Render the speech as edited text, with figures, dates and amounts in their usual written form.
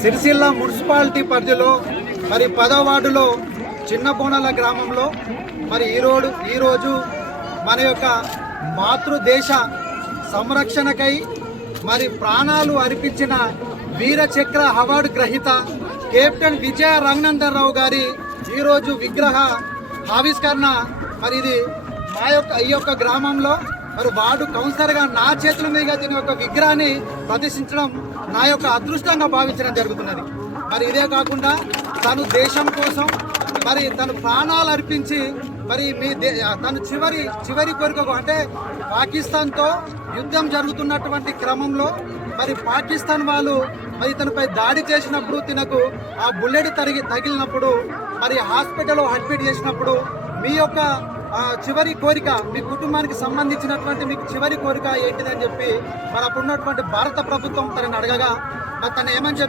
Sircilla municipality పరిధిలో మరి 10వ వార్డులో చిన్నబోనల గ్రామంలో మరి ఈరోజు మన యొక్క మాతృదేశ సంరక్షణకై మరి ప్రాణాలు అర్పించిన వీరచక్ర అవార్డు గ్రహీత కెప్టెన్ విజయ రంగనందన్ రావు గారి ఈరోజు విగ్రహ ఆవిష్కరణ. మరి ఇది ఈ యొక్క గ్రామంలో మరి వార్డు కౌన్సిలర్గా నా చేతుల మీదుగా దీని యొక్క విగ్రహాన్ని ప్రదర్శించడం నా యొక్క అదృష్టంగా భావించడం జరుగుతున్నది. మరి ఇదే కాకుండా తను దేశం కోసం మరి తను ప్రాణాలు అర్పించి మరి తను చివరి కోరిక అంటే పాకిస్తాన్తో యుద్ధం జరుగుతున్నటువంటి క్రమంలో మరి పాకిస్తాన్ వాళ్ళు మరి తనపై దాడి చేసినప్పుడు తినకు ఆ బుల్లెట్ తగిలినప్పుడు మరి హాస్పిటల్లో అడ్మిట్ చేసినప్పుడు మీ యొక్క చివరి కోరిక, మీ కుటుంబానికి సంబంధించినటువంటి మీకు చివరి కోరిక ఏంటిదని చెప్పి మరి అప్పుడు ఉన్నటువంటి భారత ప్రభుత్వం తనని అడగగా మరి తను ఏమని చెప్పి